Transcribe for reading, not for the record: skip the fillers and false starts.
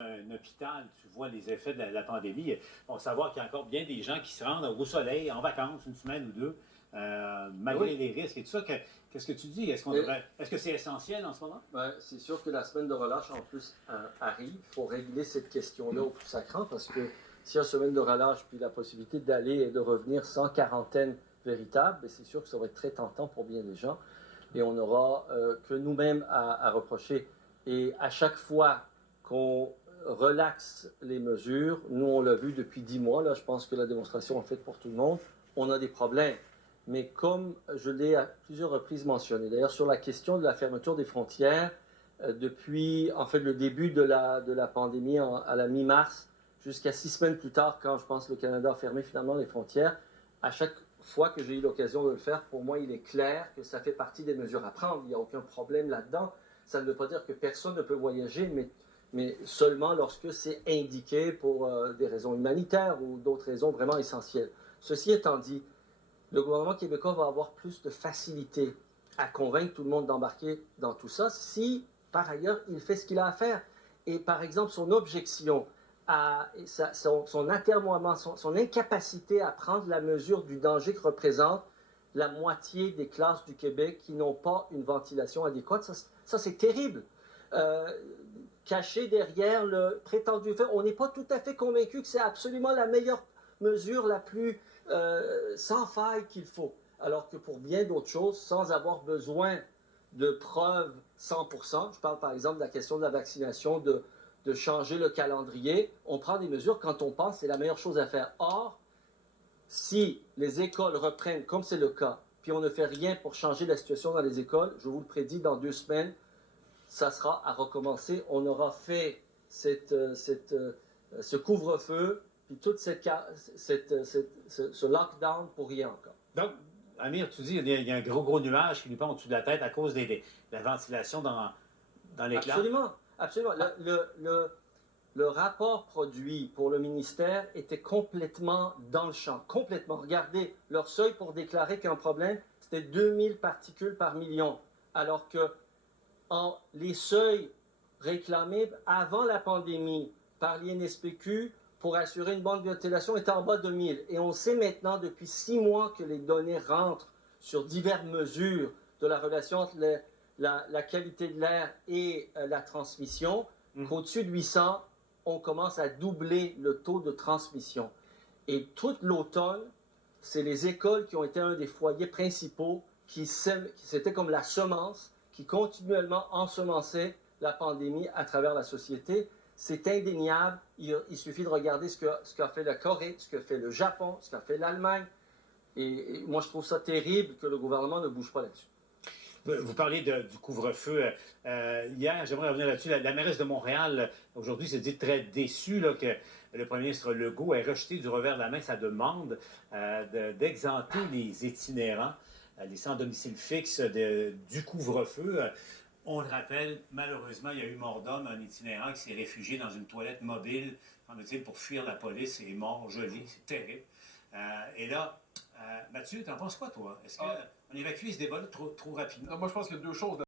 Un hôpital, tu vois les effets de la pandémie. On va savoir qu'il y a encore bien des gens qui se rendent au soleil, en vacances, une semaine ou deux, malgré Oui. les risques et tout ça. Qu'est-ce que tu dis? Est-ce que c'est essentiel en ce moment? Ben, c'est sûr que la semaine de relâche en plus arrive. Il faut régler cette question-là au plus sacrant parce que s'il y a semaine de relâche puis la possibilité d'aller et de revenir sans quarantaine véritable, ben, c'est sûr que ça va être très tentant pour bien des gens et on n'aura que nous-mêmes à reprocher. Et à chaque fois qu'on relaxe les mesures, nous on l'a vu depuis 10 mois, là, je pense que la démonstration est faite pour tout le monde, on a des problèmes. Mais comme je l'ai à plusieurs reprises mentionné, d'ailleurs sur la question de la fermeture des frontières, depuis en fait le début de la pandémie à la mi-mars, jusqu'à 6 semaines plus tard, quand je pense le Canada a fermé finalement les frontières, à chaque fois que j'ai eu l'occasion de le faire, pour moi il est clair que ça fait partie des mesures à prendre, il n'y a aucun problème là-dedans. Ça ne veut pas dire que personne ne peut voyager, mais seulement lorsque c'est indiqué pour des raisons humanitaires ou d'autres raisons vraiment essentielles. Ceci étant dit, le gouvernement québécois va avoir plus de facilité à convaincre tout le monde d'embarquer dans tout ça si, par ailleurs, il fait ce qu'il a à faire. Et par exemple, son objection, son atermoiement, son incapacité à prendre la mesure du danger que représente la moitié des classes du Québec qui n'ont pas une ventilation adéquate, ça c'est terrible. Caché derrière le prétendu fait, on n'est pas tout à fait convaincu que c'est absolument la meilleure mesure, la plus sans faille qu'il faut. Alors que pour bien d'autres choses, sans avoir besoin de preuves 100%, je parle par exemple de la question de la vaccination, de changer le calendrier, on prend des mesures quand on pense que c'est la meilleure chose à faire. Or, si les écoles reprennent, comme c'est le cas, puis on ne fait rien pour changer la situation dans les écoles, je vous le prédis, dans 2 semaines, ça sera à recommencer. On aura fait ce couvre-feu, puis tout ce lockdown pour rien encore. Donc, Amir, tu dis qu'il y a un gros nuage qui nous pend au-dessus de la tête à cause de la ventilation dans les classes. Absolument, absolument. Le rapport produit pour le ministère était complètement dans le champ, complètement. Regardez, leur seuil pour déclarer qu'il y a un problème, c'était 2000 particules par million, alors que les seuils réclamés avant la pandémie par l'INSPQ pour assurer une bonne ventilation étaient en bas de 1000. Et on sait maintenant depuis 6 mois que les données rentrent sur diverses mesures de la relation entre la qualité de l'air et la transmission, qu'au-dessus de 800, on commence à doubler le taux de transmission. Et tout l'automne, c'est les écoles qui ont été un des foyers principaux c'était comme la semence qui continuellement ensemençait la pandémie à travers la société. C'est indéniable. Il suffit de regarder ce qu'a fait la Corée, ce qu'a fait le Japon, ce qu'a fait l'Allemagne. Et moi, je trouve ça terrible que le gouvernement ne bouge pas là-dessus. Vous parlez du couvre-feu. Hier, j'aimerais revenir là-dessus. La mairesse de Montréal, aujourd'hui, s'est dit très déçue là, que le premier ministre Legault ait rejeté du revers de la main sa demande d'exempter les itinérants, les sans-domicile fixe du couvre-feu. On le rappelle, malheureusement, il y a eu mort d'homme, un itinérant qui s'est réfugié dans une toilette mobile, semble-t-il, pour fuir la police et est mort gelé. C'est terrible. Et là, Mathieu, t'en penses quoi, toi? Est-ce qu'on évacue ce débat trop rapidement? Non, moi, je pense qu'il y a 2 choses.